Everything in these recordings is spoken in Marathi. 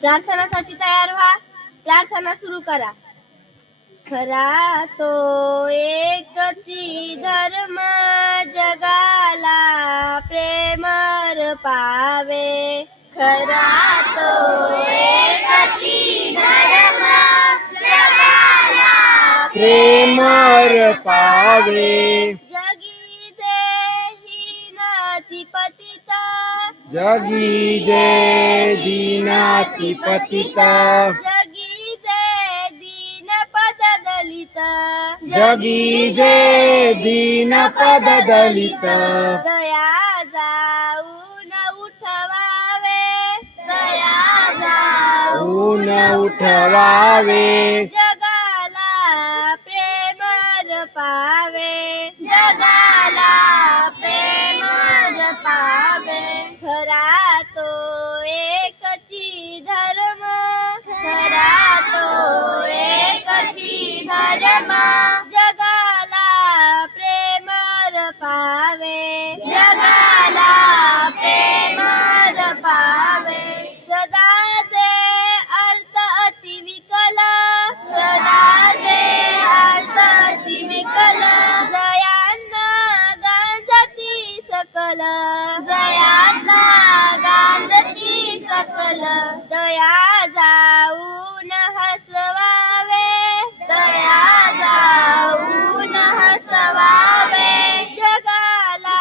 प्रार्थनासाठी तयार व्हा. प्रार्थना सुरू करा. खरा तो एकची धर्म जगाला प्रेमर पावे. खरा तो एकची धर्म जगाला प्रेमर पावे. जगी जे हीनाति पतित जगी जे दीनाति पतित जगी जे दीन पद दलित जगी जे दीनपद दलित दया जाऊन उठवावे. दया जाऊन ऊन उठवावे. जगाला प्रेमर पावे. जगाला प्रेमर पावे. खरा तो एकची धर्म. खरा तो एकची धर्म जगाला प्रेमर पावे. जगाला प्रेमर पावे. सदा जे अर्थ अति विकल सदा जे अर्थ अति विकल जयांना गांजती सकल. जयांना गांजती सकल दया जाऊन हसवावे. दया जाऊन हसवावे. जगाला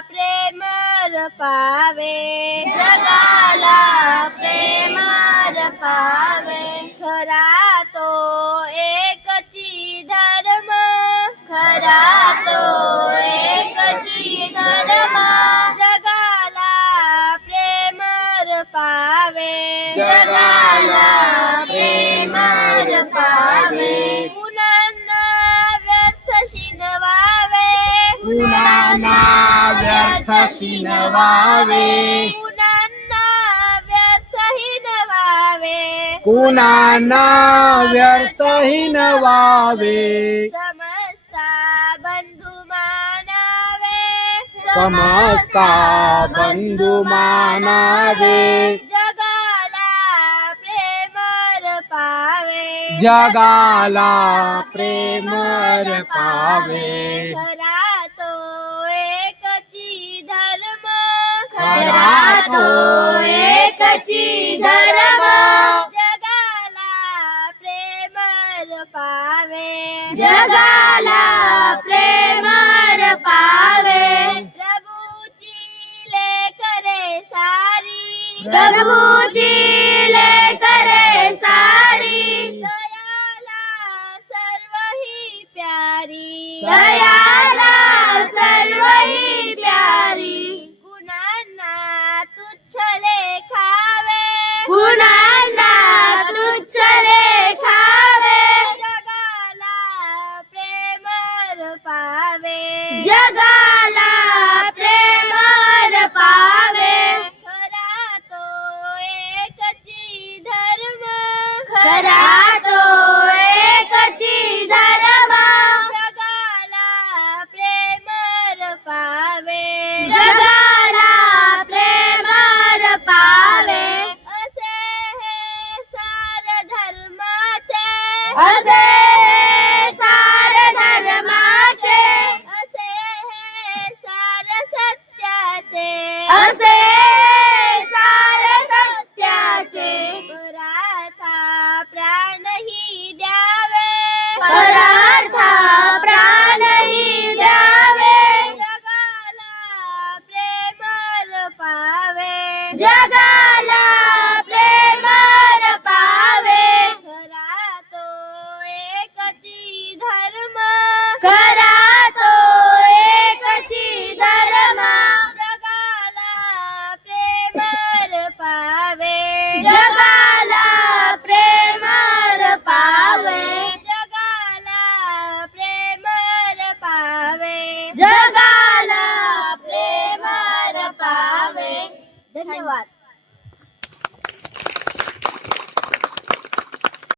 प्रेमर पावे. जगाला प्रेमर पावे. खरा तो एकची धर्म. खरा तो एकची धर्म जगाला प्रेमर पावे. जगाला प्रेमर पावे. कुणांना व्यर्थ शिनवावे. कुणांना व्यर्थ शिनवावे. कुणांना व्यर्थ हिनवावे. कुणांना व्यर्थ हिनवावे. समस्ता बंधू मानावे. समस्ता बंधू मानावे. जगाला प्रेमर पावे. जगाला प्रेमर पावे. खरा तो एकची धर्म. खरा तो एकची धर्म जगाला प्रेमर पावे. जगाला प्रेमर पावे. प्रभूची लेकरे सारी. प्रभूची लेकरे सारी दयाला सर्व ही प्यारी. दयाला सर्व ही प्यारी. कुणांना तुच्छ लेखावे. कुणांना तुच्छ लेखावे. जगाला प्रेमर पावे. जगाला प्रेमर पावे. खरा तो एकची धर्म. खरा तो एकची धर्म जगाला प्रेमर पावे. जगाला प्रेमर पावे. असे हे सार धर्माचे. असे हे सार धर्माचे. असे हे सार सत्याचे. असे हे सार सत्याचे. परार्था प्राणही द्यावे. परार्था प्राणही द्यावे. जगाला प्रेमर पावे. जगाला प्रेमर पावे. खरा तो एकची धर्म. खरा तो एकची धर्म जगाला प्रेमर पावे. जगाला प्रेमर पावे. जगाला प्रेमर पावे. जगाला प्रेमर पावे. धन्यवाद.